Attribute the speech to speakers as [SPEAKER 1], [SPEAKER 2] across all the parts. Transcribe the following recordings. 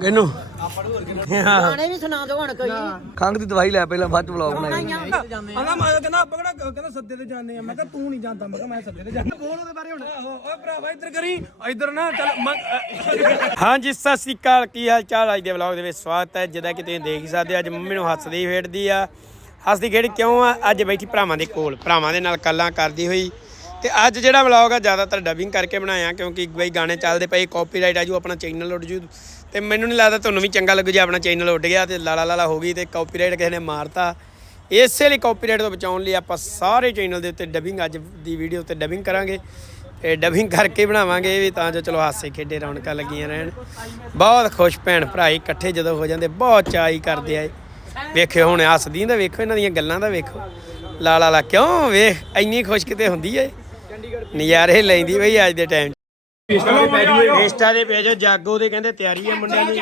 [SPEAKER 1] ਕਿਨੂੰ
[SPEAKER 2] ਗਾਣੇ ਵੀ ਸੁਣਾ ਦੋ ਹੁਣ ਕੋਈ।
[SPEAKER 1] ਖੰਗ ਦੀ ਦਵਾਈ ਲੈ ਪਹਿਲਾਂ ਬਾਅਦ ਚ ਵਲੌਗ ਬਣਾਈ।
[SPEAKER 3] ਮੈਂ ਕਹਿੰਦਾ ਆਪਾਂ ਕਿਹੜਾ ਕਹਿੰਦਾ ਸੱਦੇ ਤੇ ਜਾਂਦੇ ਆ। ਮੈਂ ਕਿਹਾ ਤੂੰ ਨਹੀਂ ਜਾਂਦਾ ਮੈਂ ਕਿਹਾ ਮੈਂ ਸੱਦੇ ਤੇ ਜਾਂਦਾ। ਬੋਲ ਉਹਦੇ ਬਾਰੇ ਹੁਣ। ਓਏ ਭਰਾਵਾ ਇੱਧਰ ਕਰੀ ਇੱਧਰ ਨਾ ਚੱਲ
[SPEAKER 1] ਹਾਂਜੀ ਸਤਿ ਸ੍ਰੀ ਅਕਾਲ ਕੀ ਹਾਲ ਚਾਲ ਅੱਜ ਦੇ ਵਲੌਗ ਦੇ ਵਿੱਚ ਸਵਾਗਤ ਹੈ। ਜਿੱਦਾਂ ਕਿ ਤੁਸੀਂ ਦੇਖ ਹੀ ਸਕਦੇ ਅੱਜ ਮੰਮੀ ਨੂੰ ਹੱਸਦੀ ਖੇਡਦੀ ਆ। ਹੱਸਦੀ ਖੇਡ ਕਿਉਂ ਆ? ਅੱਜ ਬੈਠੀ ਭਰਾਵਾਂ ਦੇ ਕੋਲ। ਭਰਾਵਾਂ ਦੇ ਨਾਲ ਗੱਲਾਂ ਕਰਦੀ ਹੋਈ। ਤੇ ਅੱਜ ਜਿਹੜਾ ਵਲੌਗ ਆ ਜ਼ਿਆਦਾਤਰ ਡਬਿੰਗ ਕਰਕੇ ਬਣਾਇਆ, ਕਿਉਂਕਿ ਬਈ ਗਾਣੇ ਚੱਲਦੇ ਪਏ ਕਾਪੀਰਾਈਟ ਆ ਜੂ, ਆਪਣਾ ਚੈਨਲ ਉੱਡ ਜੂ। ਤੇ ਮੈਨੂੰ ਨਹੀਂ ਲੱਗਦਾ ਤੁਹਾਨੂੰ ਵੀ ਚੰਗਾ ਲੱਗੂ ਜੇ ਆਪਣਾ ਚੈਨਲ ਉੱਡ ਗਿਆ ਤੇ ਲਾਲਾ ਲਾਲਾ ਹੋ ਗਈ ਤੇ ਕਾਪੀਰਾਈਟ ਕਿਸੇ ਨੇ ਮਾਰਤਾ। ਇਸੇ ਲਈ ਕਾਪੀਰਾਈਟ ਤੋਂ ਬਚਾਉਣ ਲਈ ਆਪਾਂ ਸਾਰੇ ਚੈਨਲ ਦੇ ਉੱਤੇ ਡਬਿੰਗ ਅੱਜ ਦੀ ਵੀਡੀਓ ਤੇ ਡਬਿੰਗ ਕਰਾਂਗੇ। ਤੇ ਡਬਿੰਗ ਕਰਕੇ ਬਣਾਵਾਂਗੇ ਵੀ, ਤਾਂ ਜੋ ਚਲੋ ਹਾਸੇ ਖੇਡੇ ਰੌਣਕਾਂ ਲੱਗੀਆਂ ਰਹਿਣ। ਬਹੁਤ ਖੁਸ਼ ਭੈਣ ਭਰਾ ਇਕੱਠੇ ਜਦੋਂ ਹੋ ਜਾਂਦੇ, ਬਹੁਤ ਚਾਈ ਕਰਦੇ ਆਏ ਵੇਖਿਓ ਹੁਣ, ਹੱਸਦੀ ਤਾਂ ਵੇਖੋ, ਇਹਨਾਂ ਦੀਆਂ ਗੱਲਾਂ ਦਾ ਵੇਖੋ। ਲਾ ਲਾ ਲਾ ਕਿਉਂ ਵੇਖ, ਇੰਨੀ ਖੁਸ਼ ਕਿਤੇ ਹੁੰਦੀ ਏ। ਨਜ਼ਾਰੇ ਲੈਂਦੀ ਬਈ ਅੱਜ ਦੇ ਟਾਈਮ ਇੰਸਟਾ ਦੇ ਪੇਜ ਜਾਗੋ ਦੇ ਕਹਿੰਦੇ ਤਿਆਰੀ ਆ ਮੁੰਡਿਆਂ ਦੀ।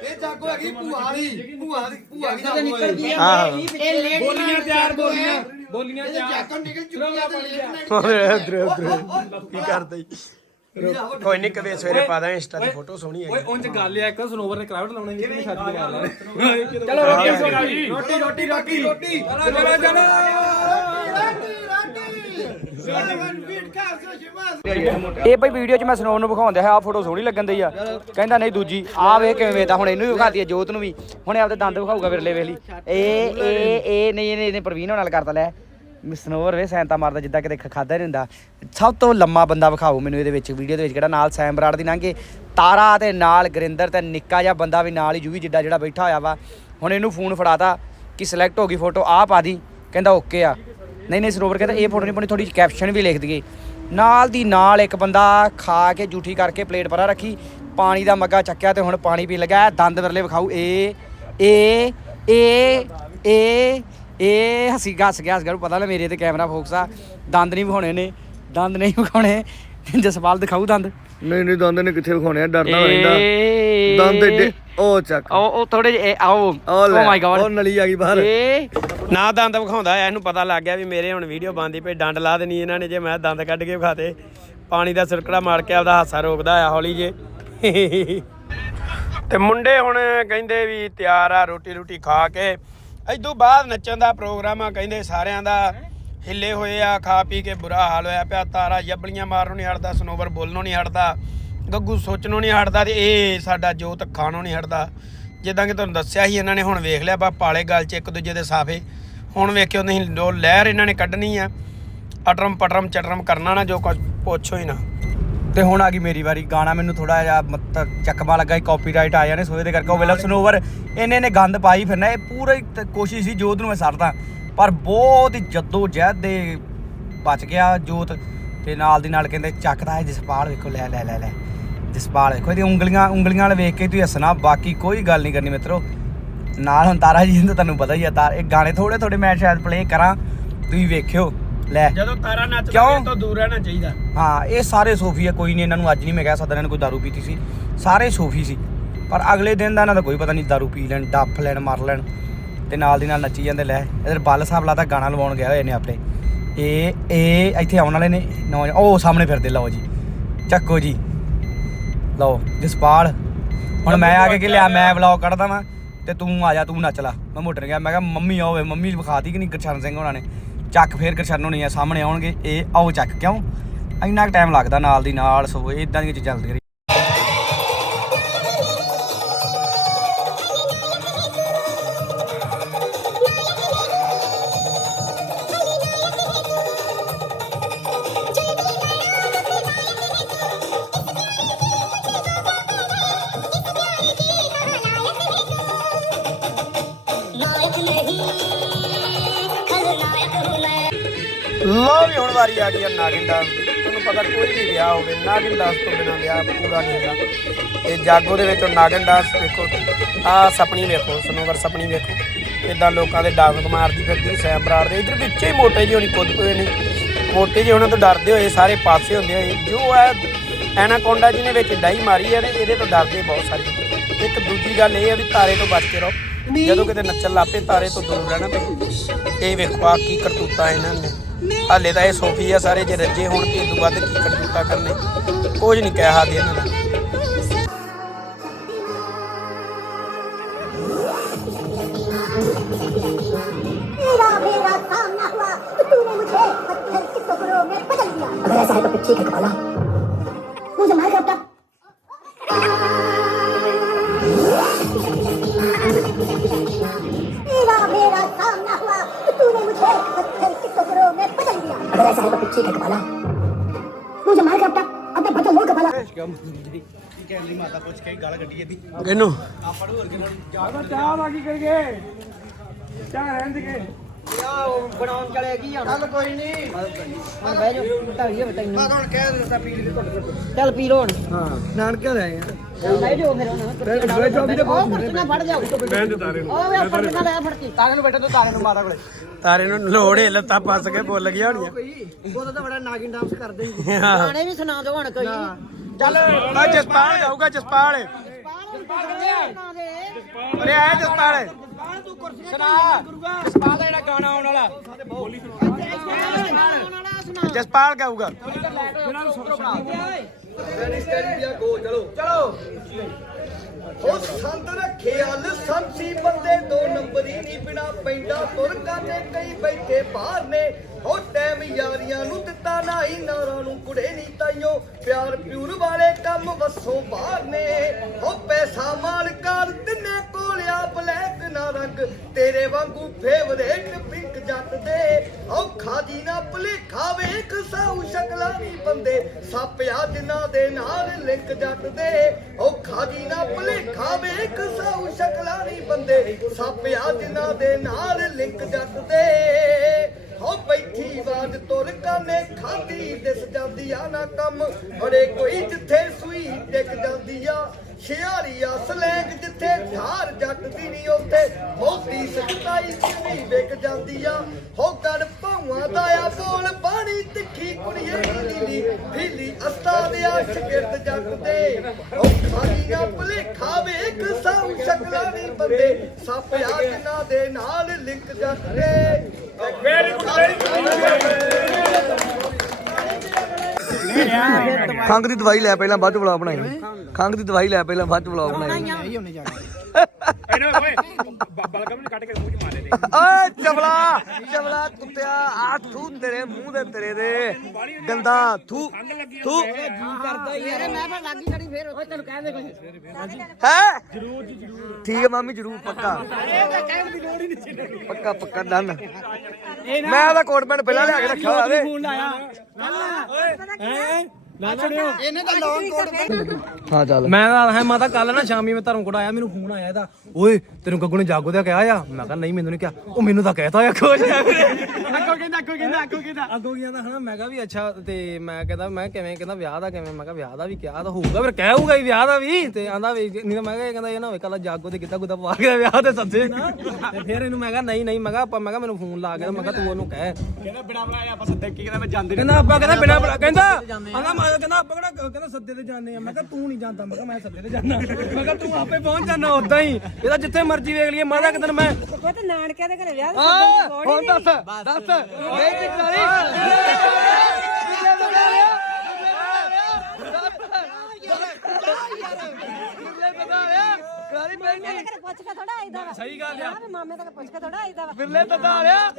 [SPEAKER 4] ਇਹ ਜਾਗੋ ਹੈਗੀ ਭੂਆ ਦੀ ਭੂਆ ਦੀ ਭੂਆ ਦੀ ਜਾਗੋ
[SPEAKER 2] ਨਿਕਲ ਗਈ
[SPEAKER 1] ਆਹੋ।
[SPEAKER 2] ਇਹ ਲੇਡੀ
[SPEAKER 3] ਬੋਲੀਆਂ ਤਿਆਰ ਬੋਲੀਆਂ। ਬੋਲੀਆਂ
[SPEAKER 4] ਇਹ ਜਾਗੋ ਨਿਕਲ ਚੁੱਕੀ ਆ ਤੇ ਲੇਟ ਨਾਈਟ
[SPEAKER 1] ਕੀ ਕਰਦਾ ਈ? ਕੋਈ ਨਹੀਂ ਕਦੇ ਸਵੇਰੇ ਪਾ ਦਾਂ ਇੰਸਟਾ ਦੀ ਫੋਟੋ ਸੋਹਣੀ
[SPEAKER 3] ਉਂਝ ਗੱਲ ਆ ਇੱਕ ਸਨੋਵਰ ਨੇ ਕਰਾਊਡ ਲਾਉਣਾ ਨਹੀਂ ਕਿਹਦੀ ਸ਼ਾਦੀ ਕਰ ਲੈ ਚਲੋ ਰੋਟੀ ਰੋਟੀ ਰੋਟੀ ਰੋਟੀ ਰੋਟੀ। ਚਲੋ ਚਲੋ।
[SPEAKER 5] ਇਹ ਬਈ ਵੀਡੀਓ 'ਚ ਮੈਂ ਸਨੋਰ ਨੂੰ ਵਿਖਾਉਂਦਾ ਆ ਫੋਟੋ ਸੋਹਣੀ ਲੱਗਣ ਦਈ ਆ। ਕਹਿੰਦਾ ਨਹੀਂ ਦੂਜੀ ਆ ਵੇਖ ਕਿਵੇਂ ਵੇਤਾ ਹੁਣ ਇਹਨੂੰ ਵੀ ਵਿਖਾਤੀ ਆ, ਜੋਤ ਨੂੰ ਵੀ। ਹੁਣ ਆਪਦੇ ਦੰਦ ਵਿਖਾਊਗਾ ਵਿਰਲੇ ਵੇਲੀ ਇਹ ਇਹ ਇਹ ਨਹੀਂ, ਇਹਨੇ ਇਹਨੇ ਪ੍ਰਵੀਨ ਨਾਲ ਕਰਤਾ ਲੈ। ਸਨੋਰ ਵੇ, ਸੈਂਤਾ ਮਾਰਦਾ, ਜਿੱਦਾਂ ਕਿਤੇ ਖਾਦਾ ਨਹੀਂ ਹੁੰਦਾ। ਸਭ ਤੋਂ ਲੰਮਾ ਬੰਦਾ ਵਿਖਾਓ ਮੈਨੂੰ ਇਹਦੇ ਵਿੱਚ, ਵੀਡੀਓ ਦੇ ਵਿੱਚ ਕਿਹੜਾ ਨਾਲ ਸੈਮ ਬਰਾੜ ਦੀ ਲੰਘੇ ਤਾਰਾ ਤੇ ਨਾਲ ਗਰਿੰਦਰ ਤੇ ਨਿੱਕਾ ਜਿਹਾ ਬੰਦਾ ਵੀ ਨਾਲ ਹੀ ਜੂਵੀ ਜਿੱਡਾ ਜਿਹੜਾ ਬੈਠਾ ਹੋਇਆ ਵਾ। ਹੁਣ ਇਹਨੂੰ ਫੋਨ ਫੜਾਤਾ ਕਿ ਸਿਲੈਕਟ ਹੋ ਗਈ ਫੋਟੋ ਆ ਪਾ ਦੀ। ਕਹਿੰਦਾ ਓਕੇ ਆ। ਨਹੀਂ ਨਹੀਂ ਸਰੋਵਰ ਕਹਿੰਦਾ ਇਹ ਫੋਟੋ ਨਹੀਂ ਪਾਉਣੀ ਥੋੜੀ ਕੈਪਸ਼ਨ ਵੀ ਲਿਖ ਦਈਏ। ਨਾਲ ਦੀ ਨਾਲ ਇੱਕ ਬੰਦਾ ਖਾ ਕੇ ਜੂਠੀ ਕਰਕੇ ਪਲੇਟ ਪਰਾਂ ਰੱਖੀ ਪਾਣੀ ਦਾ ਮੱਗਾ ਚੱਕਿਆ ਤੇ ਹੁਣ ਪਾਣੀ ਪੀ ਲਗਾ ਦੰਦ ਵਰਲੇ ਵਿਖਾਊ ਏ ਏ ਏ ਏ ਏ ਹਸੀ ਗਸ ਗਿਆ ਹੱਸ ਗਿਆ ਪਤਾ ਲੈ ਮੇਰੇ ਤੇ ਕੈਮਰਾ ਫੋਕਸ ਆ ਦੰਦ ਨਹੀਂ ਵਿਖਾਉਣੇ ਨੇ ਦੰਦ ਨਹੀਂ ਵਿਖਾਉਣੇ ਜਸਪਾਲ ਦਿਖਾਊ ਦੰਦ।
[SPEAKER 4] ਨਹੀਂ ਨਹੀਂ ਦੰਦ ਨੇ ਕਿੱਥੇ ਵਿਖਾਉਣੇ ਆ ਡਰਦਾ
[SPEAKER 5] ਏ
[SPEAKER 4] ਦੰਦ ਏਡੇ ਉਹ ਚੱਕ।
[SPEAKER 5] ਉਹ ਉਹ ਥੋੜੇ ਜਿਹੇ ਆਓ। ਓ ਮਾਈ ਗॉड
[SPEAKER 4] ਉਹ ਨਲੀ ਆ ਗਈ ਬਾਹਰ।
[SPEAKER 5] ਏ
[SPEAKER 1] ਨਾ ਦੰਦ ਵਿਖਾਉਂਦਾ ਐ ਇਹਨੂੰ ਪਤਾ ਲੱਗ ਗਿਆ ਵੀ ਮੇਰੇ ਹੁਣ ਵੀਡੀਓ ਬੰਦੀ ਪਈ, ਡੰਡ ਲਾ ਦੇਣੀ ਇਹਨਾਂ ਨੇ ਜੇ ਮੈਂ ਦੰਦ ਕੱਢ ਕੇ ਵਿਖਾਤੇ। ਪਾਣੀ ਦਾ ਸਿਰਕੜਾ ਮਾਰ ਕੇ ਆਪਦਾ ਹਾਸਾ ਰੋਕਦਾ ਆ ਹੌਲੀ ਜੇ। ਤੇ ਮੁੰਡੇ ਹੁਣ ਕਹਿੰਦੇ ਵੀ ਤਿਆਰ ਆ ਰੋਟੀ ਰੋਟੀ ਖਾ ਕੇ। ਇਦੋਂ ਬਾਅਦ ਨੱਚਣ ਦਾ ਪ੍ਰੋਗਰਾਮ ਆ, ਕਹਿੰਦੇ ਸਾਰਿਆਂ ਦਾ ਹਿੱਲੇ ਹੋਏ ਆ, ਖਾ ਪੀ ਕੇ ਬੁਰਾ ਹਾਲ ਹੋਇਆ ਪਿਆ, ਤਾਰਾ ਜੱਬਲੀਆਂ ਮਾਰਨੋਂ ਨਹੀਂ ਹਟਦਾ, ਸਨੋਵਰ ਬੋਲਣੋਂ ਨਹੀਂ ਹਟਦਾ, ਗੱਗੂ ਸੋਚਣੋਂ ਨਹੀਂ ਹਟਦਾ ਤੇ ਇਹ ਸਾਡਾ ਜੋਤ ਖਾਣੋਂ ਨਹੀਂ ਹਟਦਾ। ਜਿੱਦਾਂ ਕਿ ਤੁਹਾਨੂੰ ਦੱਸਿਆ ਸੀ ਇਹਨਾਂ ਨੇ, ਹੁਣ ਵੇਖ ਲਿਆ ਬਾ, ਪਾਲੇ ਗੱਲ 'ਚ ਇੱਕ ਦੂਜੇ ਦੇ ਸਾਫੇ। ਹੁਣ ਵੇਖਿਓ ਨਹੀਂ ਲੋ ਲਹਿਰ ਇਹਨਾਂ ਨੇ ਕੱਢਣੀ ਆ ਅਟਰਮ ਪਟਰਮ ਚਟਰਮ ਕਰਨਾ ਨਾ ਜੋ ਕੁਝ ਪੁੱਛੋ ਹੀ ਨਾ।
[SPEAKER 5] ਤੇ ਹੁਣ ਆ ਗਈ ਮੇਰੀ ਵਾਰੀ ਗਾਣਾ ਮੈਨੂੰ ਥੋੜਾ ਜਿਹਾ ਮਤਲਬ ਚੱਕਮਾ ਲੱਗਾ ਸੀ ਕਾਪੀਰਾਈਟ ਆ ਜਾਣੇ ਸੋ ਇਹਦੇ ਕਰਕੇ। ਉਹ ਵੇਲਾ ਸਨੋਵਰ ਇਹਨੇ ਨੇ ਗੰਦ ਪਾਈ ਫਿਰਨਾ ਇਹ ਪੂਰਾ ਹੀ ਤੇ ਕੋਸ਼ਿਸ਼ ਸੀ ਜੋਤ ਨੂੰ ਮੈਂ ਸਰਦਾ ਪਰ ਬਹੁਤ ਹੀ ਜੱਦੋ ਜਹਿਦ ਦੇ ਬਚ ਗਿਆ ਜੋਤ ਤੇ ਨਾਲ ਦੀ ਨਾਲ ਕਹਿੰਦੇ ਚੱਕਦਾ ਹੈ ਜਸਪਾਲ ਵੇਖੋ ਲੈ ਲੈ ਲੈ ਲੈ। ਜਸਪਾਲ ਵੇਖੋ ਇਹਦੀ ਉਂਗਲੀਆਂ ਉਂਗਲੀਆਂ ਵਾਲ ਵੇਖ ਕੇ ਤੁਸੀਂ ਹੱਸਣਾ ਬਾਕੀ ਕੋਈ ਗੱਲ ਨਹੀਂ ਕਰਨੀ ਮਿੱਤਰੋ। ਨਾਲ ਹੁਣ ਤਾਰਾ ਜੀ ਦਾ ਤੁਹਾਨੂੰ ਪਤਾ ਹੀ ਆ ਤਾਰ ਇਹ ਗਾਣੇ ਥੋੜੇ ਥੋੜੇ ਮੈਂ ਸ਼ਾਇਦ ਪਲੇ ਕਰਾਂ ਤੁਸੀਂ ਵੇਖਿਓ। ਲੈ।
[SPEAKER 1] ਜਦੋਂ ਤਾਰਾ ਨੱਚਦਾ? ਇਹ ਤੋਂ ਦੂਰ ਰਹਿਣਾ ਚਾਹੀਦਾ।
[SPEAKER 5] ਹਾਂ ਇਹ ਸਾਰੇ ਸੋਫੀ ਆ ਕੋਈ ਨਹੀਂ ਇਹਨਾਂ ਨੂੰ ਅੱਜ ਨਹੀਂ ਮੈਂ ਕਹਿ ਸਕਦਾ ਇਹਨਾਂ ਨੇ ਕੋਈ ਦਾਰੂ ਪੀਤੀ ਸੀ। ਸਾਰੇ ਸੋਫੀ ਸੀ। ਪਰ ਅਗਲੇ ਦਿਨ ਦਾ ਇਹਨਾਂ ਦਾ ਕੋਈ ਪਤਾ ਨਹੀਂ ਦਾਰੂ ਪੀ ਲੈਣ ਡੱਫ ਲੈਣ ਮਾਰ ਲੈਣ ਤੇ ਨਾਲ ਦੀ ਨਾਲ ਨੱਚੀ ਜਾਂਦੇ ਲੈ। ਇਧਰ ਬੱਲ ਸਾਹਿਬ ਲਾਤਾ ਗਾਣਾ ਲਵਾਉਣ ਗਿਆ ਹੋਏ ਨੇ ਆਪਣੇ। ਇਹ ਇਹ ਇੱਥੇ ਆਉਣ ਵਾਲੇ ਨੇ ਨੌਜਵਾਨ ਉਹ ਸਾਹਮਣੇ ਫਿਰਦੇ ਲਓ ਜੀ। ਚੱਕੋ ਜੀ। ਲਓ ਜਸਪਾਲ। ਹੁਣ ਮੈਂ ਆ ਕੇ ਕਿ ਲਿਆ ਮੈਂ ਵਲੌਗ ਕੱਢਦਾ ਵਾਂ। ਤੇ ਤੂੰ ਆ ਜਾ, ਤੂੰ ਨੱਚ ਲਾ। ਮੈਂ ਮੋਟਰ ਗਿਆ, ਮੈਂ ਕਿਹਾ, ਮੰਮੀ ਆਵੇ ਮੰਮੀ ਵਿਖਾਤੀ ਕਿ ਨਹੀਂ ਗੁਰਸ਼ਰਨ ਸਿੰਘ ਹੋਣਾ ਨੇ। ਚੱਕ ਫੇਰ ਗੁਰਸ਼ਰਨ ਹੋਣੀ ਆ, ਸਾਹਮਣੇ ਆਉਣਗੇ। ਇਹ, ਆਓ ਚੱਕ, ਕਿਉਂ? ਇੰਨਾ ਕੁ ਟਾਈਮ ਲੱਗਦਾ ਨਾਲ ਦੀ ਨਾਲ ਸੋ ਇਦਾਂ ਦੀਆਂ ਚੀਜ਼ਾਂ ਚੱਲਦੀਆਂ
[SPEAKER 6] ਨਾਇਕ
[SPEAKER 1] ਵਾਰੀ ਆ ਗਈ ਆ ਨਾਗਿਨ ਡਾਂਸ ਦੀ ਤੁਹਾਨੂੰ ਪਤਾ ਕੋਈ ਵੀ ਵਿਆਹ ਹੋਵੇ ਨਾਗਿਨ ਡਾਂਸ ਤੋਂ ਬਿਨਾਂ ਵਿਆਹ ਪੂਰਾ ਨਹੀਂ ਹੁੰਦਾ। ਇਹ ਜਾਗੋ ਦੇ ਵਿੱਚ ਨਾਗਿਨ ਡਾਂਸ ਵੇਖੋ ਆ ਸਪਣੀ ਵੇਖੋ, ਸਨੋਵਰ ਸਪਣੀ ਵੇਖੋ। ਇਦਾਂ ਲੋਕਾਂ ਦੇ ਡਾਂਗ ਮਾਰਦੀ ਫਿਰਦੀ, ਸੈਮ ਬਰਾੜ ਦੇ। ਇਧਰ ਵਿੱਚੇ ਹੀ ਮੋਟੇ ਜਿਹੇ ਹੋਣੀ ਕੁੱਦ ਪਏ ਨੇ ਮੋਟੇ ਜਿਹੇ ਉਹਨਾਂ ਤੋਂ ਡਰਦੇ ਹੋਏ, ਸਾਰੇ ਪਾਸੇ ਹੁੰਦੇ ਹੋਏ। ਜੋ ਹੈ, ਐਨਾਕੋਂਡਾ ਜੀ ਨੇ ਵਿੱਚ ਡਾਈ ਮਾਰੀ ਹੈ ਨੇ ਇਹਦੇ ਤੋਂ ਡਰਦੇ ਬਹੁਤ ਸਾਰੇ। ਇੱਕ ਦੂਜੀ ਗੱਲ ਇਹ ਹੈ ਵੀ ਤਾਰੇ ਤੋਂ ਬਚ ਕੇ ਰਹੋ। ਜਦੋਂ ਕਿਤੇ ਨੱਚਣ ਲੱਪੇ ਤਾਰੇ ਤੋਂ ਦੂਰ ਰਹਿਣਾ ਤੇ ਇਹ ਵੇਖੋ ਆ ਕੀ ਕਰਤੂਤਾ ਇਹਨਾਂ ਨੇ। ਹਾਲੇ ਤਾਂ ਇਹ ਸੋਫੀ ਆ ਸਾਰੇ ਜੇ ਰੱਜੇ ਹੋਣ ਤੇ ਇਦੋਂ ਵੱਧ ਕੀ ਕਰਤੂਤਾ ਕਰਨੇ ਕੁਝ ਨਹੀਂ ਕਹਿ ਸਕਦੇ ਇਹਨਾਂ ਦਾ
[SPEAKER 6] तेरा मेरा सामना हुआ तो तूने मुझे पत्थर के टुकड़ों में बदल दिया अगर ऐसा है तो फिर ऐसा है तो फिर ठीक है कमला मुझे मार दो अब तक अब मैं बदल लूंगा कमला
[SPEAKER 1] ਕਿਹਨੂੰ
[SPEAKER 2] ਬਣਾਉਣ ਚਲੇ ਗਈ ਹੁਣ ਚੱਲ ਕੋਈ ਨਹੀਂ ਹਾਂ ਬਹਿ ਜਾ ਢਾਈਏ ਬਤੈਨੂੰ ਮੈਂ ਹੁਣ ਕਹਿ ਦਿੱਤਾ ਪੀ ਲਈ ਚੱਲ ਪੀ ਲੋ ਹੁਣ। ਹਾਂ ਨਾਨਕੇ ਰਹੇ ਆ ਬਹਿ ਜਾਓ ਫਿਰ ਹੁਣ ਬਹਿ ਜਾਓ ਵੀ ਤੇ ਬਹੁਤ ਫੜਨਾ ਫੜ ਜਾਓ ਮੈਂ ਤੇ ਤਾਰੇ ਨੂੰ ਉਹ ਵੇ ਫੜਨਾ ਲੈ ਫੜਤੀ ਤਾਰੇ ਨੂੰ ਬੈਠਾ ਤੂੰ ਤਾਰੇ ਨੂੰ ਮਾਤਾ ਕੋਲੇ।
[SPEAKER 1] ਤਾਰੇ ਨੂੰ ਲੋੜ ਏ ਲੱਤਾਂ ਫਸ ਕੇ ਭੁੱਲ ਗਿਆ ਹੋਣੀਆਂ।
[SPEAKER 2] ਉਹਦਾ ਤਾਂ ਬੜਾ ਨਾਗਿਨ ਡਾਂਸ ਕਰਦੇ ਗਾਣੇ ਵੀ ਸੁਣਾ ਦਿਓ ਹੁਣ ਕੋਈ।
[SPEAKER 1] ਚੱਲ ਆ ਜਸਪਾਲ ਗਾਊਗਾ ਜਸਪਾਲ।
[SPEAKER 2] ਸੁਣਾ ਦੇ
[SPEAKER 1] ਜਸਪਾਲ।
[SPEAKER 2] ਸੁਣਾ
[SPEAKER 1] ਜਸਪਾਲ ਗਾਊਗਾ।
[SPEAKER 4] ਉਹ ਸੰਦ ਰੱਖਿਆ ਲਸੰਸੀ ਬੰਦੇ ਦੋ ਨੰਬਰੀ ਨਹੀਂ ਬਿਨਾ ਪੈਂਦਾ। ਤੁਰਕਾਂ ਤੇ ਕਈ ਬੈਠੇ ਬਾਹਰ ਨੇ। ਟਾਈਮ ਯਾਰੀਆਂ ਨੂੰ ਦਿੱਤਾ ਨਾ ਨਾਰਾਂ ਨੂੰ ਕੁੜੇ ਨਹੀਂ ਤਾਈਓ। ਪਿਆਰ ਪਿਉਰ ਵਾਲੇ ਕੰਮ ਵਸੋਂ ਬਾਹਰ ਨੇ। ਹੋ ਪੈਸਾ ਮਾਲ ਤਿੰਨੇ ਕੋਲਿਆ ਬਲੈਕ ਨਾ ਰੰਗ। ਤੇਰੇ ਵਾਂਗੂ ਫੇਵਰੇਟ ਪਿੰਕ ਜੱਟ ਦੇ। ਔਖਾ ਜੀ ਨਾ ਭੁਲੇਖਾ ਵੇਖ, ਸਾਊ ਸ਼ਕਲਾਂ ਨਹੀਂ ਬੰਦੇ। ਸਾਪਿਆ ਜਿਨ੍ਹਾਂ ਦੇ ਨਾਲ ਲਿੰਕ ਜੱਟ ਦੇ। ਔਖਾ ਜੀ ਨਾ ਭੁਲੇਖਾ ਵੇਖ, ਸਾਊ ਸ਼ਕਲਾਂ ਨਹੀਂ ਬੰਦੇ। ਸਾਪਿਆ ਜਿਨ੍ਹਾਂ ਦੇ ਨਾਲ ਲਿੰਕ ਜੱਟ ਦੇ। ਹੋ ਬੈਠੀ ਆਵਾਜ਼ ਤੁਰ ਕਾਨੇ ਖਾਦੀ ਦਿਸ ਜਾਂਦੀ ਆ ਨਾ ਕੰਮ। ਬੜੇ ਕੋਈ ਜਿੱਥੇ ਸੂਈ ਟਿਕ ਜਾਂਦੀ ਆ। ਸ਼ਿਆਰੀ ਆ ਜਿੱਥੇ ਧਾਰ ਜੱਟ ਦੀ ਨਹੀਂ ਉੱਥੇ। ਮੋਤੀ ਸਖਤਾਈ ਸਿੱਧੀ ਵਿਕ ਜਾਂਦੀ ਆ। ਹੋ ਗੜ ਭਾਵਾਂ ਦਾ ਆ ਬੋਲ, ਬਾਣੀ ਤਿੱਖੀ ਕੁੜੀਏ ਨੀਲੀ ਫੀਲੀ ਅਸਤਾਦ ਆ ਸ਼ਗਿਰਦ ਜੱਟ ਦੇ। ਹੋ ਖਾਲੀ ਨਾ ਭੁਲੇਖਾ ਵੇਖ ਸਾਊ ਸ਼ਕਲਾਂ ਨਹੀਂ ਬੰਦੇ। ਸੱਪ ਆ ਜਿਨ੍ਹਾਂ ਦੇ ਨਾਲ ਲਿੰਕ ਜੱਟ ਦੇ।
[SPEAKER 7] ਖੰਗ ਦੀ ਦਵਾਈ ਲੈ ਪਹਿਲਾਂ ਬਾਅਦ ਚ ਵਲੌਗ ਬਣਾਈ। ਖੰਗ ਦੀ ਦਵਾਈ ਲੈ ਪਹਿਲਾਂ ਬਾਅਦ ਚ ਵਲੌਗ ਬਣਾਈ। ਓਏ ਚਵਲਾ ਚਵਲਾ ਕੁੱਤਿਆ ਆ ਥੂ ਤੇਰੇ ਮੂੰਹ ਦੇ ਤੇਰੇ ਦੇ। ਗੰਦਾ ਥੂ ਥੂ।
[SPEAKER 2] ਯਾਰ ਮੈਂ ਫਿਰ ਲੱਗੀ ਖੜੀ ਫੇਰ ਉਹ ਤੈਨੂੰ ਕਹਿੰਦੇ ਕੁਝ
[SPEAKER 7] ਹੈ? ਜਰੂਰ ਜੀ ਜਰੂਰ ਠੀਕ ਹੈ ਮਾਮੀ ਜਰੂਰ ਪੱਕਾ। ਪੱਕਾ ਪੱਕਾ ਡਨ। ਮੈਂ ਤਾਂ ਕੋਟ ਪੈਂਟ ਪਹਿਲਾਂ ਲਿਆ ਕੇ ਰੱਖਿਆ ਹੋਇਆ ਵੇ। ਹਾਂ? ਚੱਲ।
[SPEAKER 3] ਮੈਂ ਤਾਂ ਹੈ ਮਾਤਾ ਕੱਲ ਨਾ ਸ਼ਾਮੀ ਮੈਂ ਧਰਮ ਕੋਲ ਆਇਆ ਮੈਨੂੰ ਫੋਨ ਆਇਆ ਇਹਦਾ। ਓਏ ਤੈਨੂੰ ਗੱਗੂ ਨੇ ਜਾਗੋ ਦਾ ਕਿਹਾ ਆ? ਮੈਂ ਕਿਹਾ ਨਹੀਂ ਮੈਨੂੰ ਨਹੀਂ ਕਿਹਾ। ਉਹ ਮੈਨੂੰ ਤਾਂ ਕਹਿਤਾ ਆ ਖੋਜ ਅੱਗੋਂ ਕਹਿੰਦਾ ਅੱਗੋਂ ਕਹਿੰਦਾ ਅੱਗੋਂ ਕਹਿੰਦਾ। ਅੱਗੋਂ ਕਹਿੰਦਾ ਹਨਾ ਮੈਂ ਕਿਹਾ ਵੀ ਅੱਛਾ ਤੇ ਮੈਂ ਕਹਿੰਦਾ ਮੈਂ ਕਿਵੇਂ ਕਹਿੰਦਾ ਵਿਆਹ ਦਾ ਕਿਵੇਂ? ਮੈਂ ਕਿਹਾ ਵਿਆਹ ਦਾ ਵੀ ਕਿਹਾ ਤਾਂ ਹੋਊਗਾ ਫਿਰ ਕਹਿਊਗਾ ਹੀ ਵਿਆਹ ਦਾ ਵੀ। ਤੇ ਆਂਦਾ ਵੀ ਨਹੀਂ ਤਾਂ ਮੈਂ ਕਿਹਾ ਇਹ ਕਹਿੰਦਾ ਇਹ ਨਾ ਹੋਵੇ ਕੱਲ ਜਾਗੋ ਤੇ ਕਿੱਦਾਂ ਗੁੱਦਾ ਪਵਾ ਕੇ ਵਿਆਹ ਤੇ ਸੱਦੇ ਨਾ। ਤੇ ਫਿਰ ਇਹਨੂੰ ਮੈਂ ਕਿਹਾ ਨਹੀਂ ਨਹੀਂ ਮੈਂ ਕਿਹਾ ਆਪਾਂ ਮੈਂ ਕਿਹਾ ਮੈਨੂੰ ਫੋਨ ਲਾ ਕੇ ਮੈਂ ਕਿਹਾ ਤੂੰ ਉਹਨੂੰ ਕਹਿ। ਕਹਿੰਦਾ ਬਿਨਾ ਬਣਾਇਆ ਆਪਾਂ ਸੱਦੇ ਕੀ ਕਹਿੰਦਾ ਮੈਂ ਜਾਂਦੇ ਕਹਿੰਦਾ ਆਪਾਂ ਕਹਿੰਦਾ ਬਿਨਾ ਬਣਾ ਕਹਿੰਦਾ ਆਂਦਾ ਮੈਂ ਕਹਿੰਦਾ ਆਪਾਂ ਕਿਹੜਾ ਕਹਿੰਦਾ ਸੱਦੇ ਤੇ ਜਾਂਦੇ ਆ ਮੈਂ ਕਿਹਾ ਤੂੰ ਨਹੀਂ ਜਾਂਦਾ ਮੈਂ ਕਿਹਾ ਮੈਂ ਸੱਦੇ ਤੇ ਜਾਂਦਾ ਮੈਂ ਕਿਹਾ ਤੂੰ ਆਪੇ ਪਹੁੰਚ ਜਾਣਾ ਉਦਾਂ ਹੀ ਇਹਦਾ ਜਿੱਥੇ ਮਰਜ਼ੀ ਵੇਖ ਲਈਏ ਮਾਦਾ ਕਿਦਨ ਮੈਂ
[SPEAKER 2] ਉਹ ਤੇ ਨਾਨਕਿਆਂ ਦੇ ਘਰੇ ਵਿਆਹ
[SPEAKER 7] ਹਾਂ ਹੁਣ ਦੱਸ ਦੱਸ ਬੇਇੱਜ਼ਤੀ ਕਰਾ ਲਈ
[SPEAKER 6] ਪੁੱਛ ਕੇ ਥੋੜਾ ਆਈਦਾ ਵਾ
[SPEAKER 3] ਸਹੀ ਗੱਲ ਆ
[SPEAKER 6] ਮਾਮੇ ਤੱਕ ਪੁੱਛ ਕੇ ਥੋੜਾ ਆਈਦਾ ਵਾ
[SPEAKER 3] ਬਿੱਲੇ ਤਾਂ ਆ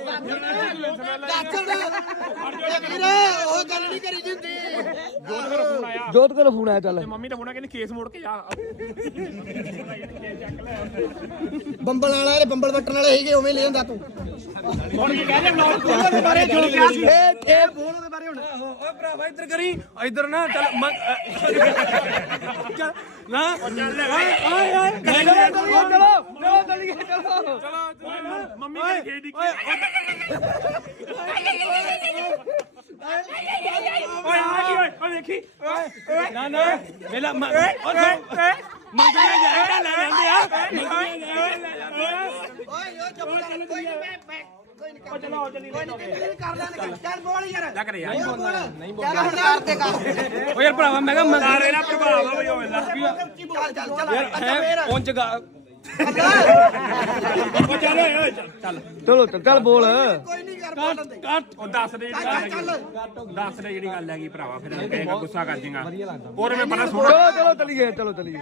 [SPEAKER 7] ਜੋਤ ਕੋਲ ਫੋਨ ਆਇਆ ਚੱਲ
[SPEAKER 4] ਬੰਬਲ ਵਾਲਾ ਤੇ ਬੰਬਲ ਵੱਟਣ ਵਾਲੇ ਸੀਗੇ ਉਵੇਂ ਲੈ ਜਾਂਦਾ ਤੂੰ
[SPEAKER 3] ਇਹ ਇਹ ਬੋਲ ਉਹਦੇ ਬਾਰੇ ਹੁਣ ਓਏ ਭਰਾਵਾ ਇੱਧਰ ਕਰੀ ਇੱਧਰ ਨਾ ਚੱਲ ਚੱਲ ਨਾ ਚੱਲ ਆਏ ਆਏ ਆਏ ਚਲੋ ਚਲੋ ਚਲੋ ਚਲੋ ਚਲੋ ਮੰਮੀ ਕਹਿੰਦੀ ਗੇੜੀ ਕੀ ਓਏ ਆ ਓਏ ਨਾ ਨਾ ਵੇਲਾ ਮ- ਓਏ ਓਏ ਮੰਗਿਆ ਜਾਏਗਾ ਲੈ ਜਾਂਦੇ ਆ। ਮੰਗਿਆ ਲੈ ਜਾਂਦੇ ਆ। ਓਏ ਓਏ। ਚਲੋ ਚਲੋ ਚਲੀ
[SPEAKER 4] ਚੱਲ। ਬੋਲ ਯਾਰ।
[SPEAKER 3] ਲੱਗ ਰਿਹਾ। ਨਹੀਂ ਬੋਲਣਾ ਨਹੀਂ ਓ ਯਾਰ ਭਰਾਵਾ ਮੈਂ ਕਿਹਾ ਮੰਗਾ ਰਿਹਾ ਪ੍ਰਭਾਵ ਆ ਬਈ ਉਹ ਲੱਗ ਗਿਆ
[SPEAKER 4] ਚੱਲ ਚੱਲ ਚੱਲ
[SPEAKER 3] ਪਹੁੰਚ ਗਾ
[SPEAKER 7] ਚਲੋ ਚੱਲ ਚੱਲ ਬੋਲ।
[SPEAKER 8] ਉਹ ਦੱਸ ਦੇ ਜਿਹੜੀ ਗੱਲ ਹੈਗੀ। ਦੱਸ ਦੇ ਜਿਹੜੀ ਗੱਲ ਹੈਗੀ ਭਰਾਵਾ ਫਿਰ ਕਹੇਗਾ ਗੁੱਸਾ ਕਰ ਜਾਏਗਾ ਉਹਦੇ ਵਿੱਚ ਬੜਾ ਸੋਹਣਾ
[SPEAKER 7] ਚਲੋ ਚਲੋ ਚਲੀਏ ਚਲੋ ਚਲੀਏ।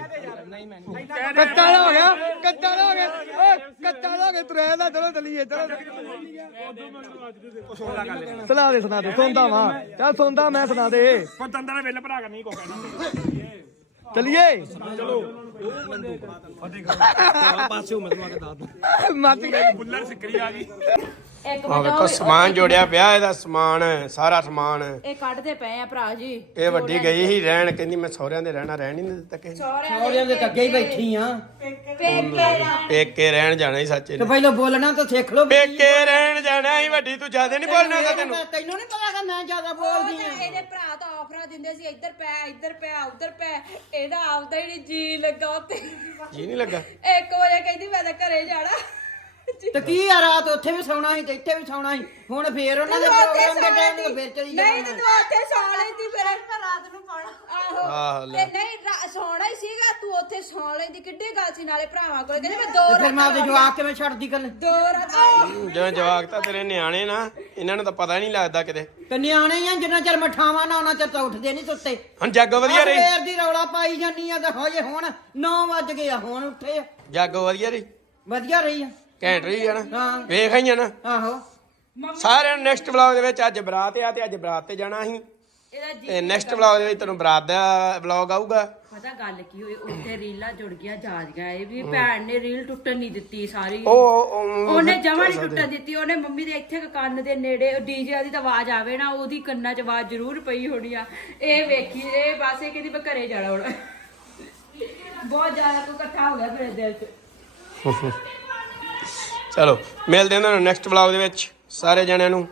[SPEAKER 7] ਕੱਚਾ ਨਾ ਹੋ ਗਿਆ ਕੱਚਾ ਨਾ ਹੋ ਗਿਆ। ਓਏ ਕੱਚਾ ਨਾ ਹੋ ਗਿਆ ਤੁਰੇ ਦਾ ਚਲੋ ਚਲੀਏ ਚਲੋ। ਸੁਣਾ ਦੇ ਸੁਣਾ ਦੇ ਸੁਣਦਾ ਵਾਂ। ਚੱਲ ਸੁਣਦਾ ਮੈਂ ਸੁਣਾ ਦੇ।
[SPEAKER 8] ਕੋਈ ਦੰਦਾਂ ਦੇ ਵੇਲੇ ਭਰਾ ਕਰ ਨਹੀਂ ਕੋ ਕਹਿਣਾ।
[SPEAKER 7] ਚਲੀਏ।
[SPEAKER 3] ਪਾਸਿਓ ਮੈਨੂੰ ਆ ਕੇ ਦੱਸ
[SPEAKER 7] ਗਈ
[SPEAKER 8] ਬੁੱਲਰ ਸਿੱਕਰੀ ਆ ਗਈ।
[SPEAKER 9] ਇੱਕ
[SPEAKER 1] ਆ ਵੇਖੋ ਸਮਾਨ ਜੋੜਿਆ ਪਿਆ ਇਹਦਾ ਸਮਾਨ ਸਾਰਾ ਸਮਾਨ।
[SPEAKER 9] ਇਹ ਕੱਢਦੇ ਪਏ ਆ ਭਰਾ ਜੀ।
[SPEAKER 1] ਇਹ ਵੱਡੀ ਗਈ ਸੀ ਰਹਿਣ ਕਹਿੰਦੀ ਮੈਂ ਸਹੁਰਿਆਂ ਦੇ ਰਹਿਣਾ ਰਹਿਣ ਹੀ ਨਹੀਂ ਦਿੱਤਾ ਕਿਸੇ ਨੇ।
[SPEAKER 2] ਸੌਰਿਆਂ ਦੇ ਅੱਗੇ ਹੀ ਬੈਠੀ ਆ।
[SPEAKER 1] ਪੇਕੇ ਰਹਿਣ। ਜਾਣਾ ਹੀ ਸੱਚੇ
[SPEAKER 2] ਤੇ
[SPEAKER 1] ਨੇ
[SPEAKER 2] ਪਹਿਲਾਂ ਬੋਲਣਾ ਤਾਂ ਸਿੱਖ ਲਓ
[SPEAKER 1] ਪੇਕੇ ਰਹਿਣ ਜਾਣਾ ਹੀ ਵੱਡੀ ਤੂੰ ਜ਼ਿਆਦਾ ਨਹੀਂ ਬੋਲਣਾ ਹੁੰਦਾ ਤੈਨੂੰ।
[SPEAKER 2] ਤੈਨੂੰ ਨਹੀਂ ਪਤਾ ਕਿ ਮੈਂ ਜ਼ਿਆਦਾ ਬੋਲਦੀ ਆ।
[SPEAKER 9] ਇਹਦੇ ਭਰਾ ਤਾਂ ਆਫਰਾਂ ਦਿੰਦੇ ਸੀ ਇੱਧਰ ਪੈ ਇੱਧਰ ਪੈ ਉੱਧਰ ਪੈ। ਇਹਦਾ ਆਪਦਾ ਹੀ ਨਹੀਂ ਜੀ ਲੱਗਾ ਉੱਤੇ
[SPEAKER 1] ਜੀ ਨਹੀਂ ਲੱਗਾ।
[SPEAKER 9] 1 ਵਜੇ ਕਹਿੰਦੀ ਮੈਂ ਤਾਂ ਘਰੇ ਜਾਣਾ।
[SPEAKER 2] ਤੇ ਕੀ ਆ ਰਾਤ ਉੱਥੇ ਵੀ ਸੌਣਾ ਸੀ ਤੇ ਇੱਥੇ ਵੀ ਸੌਣਾ ਸੀ? ਹੁਣ ਫੇਰ ਉਹਨਾਂ ਦੇ ਪ੍ਰੋਗਰਾਮ ਦੇ ਟਾਈਮ ਤੇ ਫੇਰ ਚਲੀ
[SPEAKER 9] ਨਹੀਂ ਤੇ
[SPEAKER 2] ਜਾਣਾ
[SPEAKER 9] ਤੂੰ ਉੱਥੇ ਸੌ ਲੈਂਦੀ ਫਿਰ। ਰਾਤ ਨੂੰ ਪਾਣਾ ਆਹੋ।
[SPEAKER 1] ਆਹ ਲੈ।
[SPEAKER 9] ਤੇ ਨਹੀਂ ਰਾ- ਸੌਣਾ ਹੀ ਸੀਗਾ ਤੂੰ ਉੱਥੇ ਸੌ ਲੈਂਦੀ। ਕਿੱਡੀ ਗੱਲ ਸੀ ਨਾਲੇ ਭਰਾਵਾਂ ਕੋਲ? ਕਹਿੰਦੀ ਮੈਂ ਦੋ
[SPEAKER 2] ਤੇ ਫਿਰ ਮੈਂ ਆਪਦੇ ਜਵਾਕ ਕਿਵੇਂ ਛੱਡਦੀ ਗੱਲ
[SPEAKER 9] ਦੋ ਰਾਤਾਂ
[SPEAKER 1] ਜਿਵੇਂ ਜਵਾਕ ਤਾਂ ਤੇਰੇ ਨਿਆਣੇ ਨਾ ਇਹਨਾਂ ਨੂੰ ਤਾਂ ਪਤਾ ਹੀ ਨਹੀਂ ਲੱਗਦਾ ਕਿਤੇ।
[SPEAKER 2] ਤੇ ਨਿਆਣੇ ਹੀ ਆ ਜਿੰਨਾ ਚਿਰ ਮਠਾਵਾਂ ਨਾ ਉਹਨਾਂ ਚਿਰ ਤਾਂ ਉੱਠਦੇ ਨਹੀਂ ਸੁੱਤੇ।
[SPEAKER 1] ਹੁਣ ਜਾਗੋ ਵਧੀਆ ਰਹੀ?
[SPEAKER 2] ਸਵੇਰ ਦੀ ਰੌਲਾ ਪਾਈ ਜਾਨੀ ਆ ਤੇ ਹਜੇ ਹੁਣ 9 ਵੱਜ ਗਏ ਆ ਹੁਣ ਉੱਠੇ ਆ।
[SPEAKER 1] ਜਾਗੋ ਵਧੀਆ ਰਹੀ?
[SPEAKER 2] ਵਧੀਆ ਰਹੀ ਆ।
[SPEAKER 1] ਘੈਂਟ ਰਹੀ ਆ ਨਾ।
[SPEAKER 2] ਹਾਂ।
[SPEAKER 1] ਵੇਖ ਆਈਆਂ ਨਾ।
[SPEAKER 2] ਆਹੋ।
[SPEAKER 1] ਸਾਰਿਆਂ ਨੂੰ ਨੈਕਸਟ ਵਲੌਗ ਦੇ ਵਿੱਚ ਅੱਜ ਬਰਾਤ ਆ ਤੇ ਅੱਜ ਬਰਾਤ ਤੇ ਜਾਣਾ ਅਸੀਂ।
[SPEAKER 9] ਇਹਦਾ ਜੀ
[SPEAKER 1] ਤੇ ਨੈਕਸਟ ਵਲੌਗ ਦੇ ਵਿੱਚ ਤੁਹਾਨੂੰ ਬਰਾਤ ਦਾ ਵਲੌਗ ਆਊਗਾ।
[SPEAKER 9] ਪਤਾ ਗੱਲ ਕੀ ਹੋਈ ਉੱਥੇ ਰੀਲਾਂ ਜੁੜ ਗਿਆ ਜਾਜ ਗਿਆ ਇਹ ਵੀ। ਭੈਣ ਨੇ ਰੀਲ ਟੁੱਟਣ ਨਹੀਂ ਦਿੱਤੀ ਸਾਰੀ।
[SPEAKER 1] ਉਹ ਉਹ-
[SPEAKER 9] ਉਹਨੇ ਜਮਾ ਨਹੀਂ ਟੁੱਟਣ ਦਿੱਤੀ ਉਹਨੇ ਮੰਮੀ ਦੇ ਇੱਥੇ ਕੁ ਕੰਨ ਦੇ ਨੇੜੇ ਡੀਜੇ ਦੀ ਤਾਂ ਆਵਾਜ਼ ਆਵੇ ਨਾ ਉਹਦੀ ਕੰਨਾਂ 'ਚ ਆਵਾਜ਼ ਜ਼ਰੂਰ ਪਈ ਹੋਣੀ ਆ। ਇਹ ਵੇਖੀ ਇਹ ਬਸ ਇਹ ਕਹਿੰਦੀ ਮੈਂ ਘਰੇ ਜਾਣਾ ਹੁਣ। ਬਹੁਤ ਜ਼ਿਆਦਾ ਕੋ ਇਕੱਠਾ ਹੋ ਗਿਆ ਮੇਰੇ ਦਿਲ 'ਚ।
[SPEAKER 1] ਚਲੋ ਮਿਲਦੇ ਹਾਂ ਤੁਹਾਨੂੰ ਨੈਕਸਟ ਵਲੌਗ ਦੇ ਵਿੱਚ ਸਾਰੇ ਜਣਿਆਂ ਨੂੰ।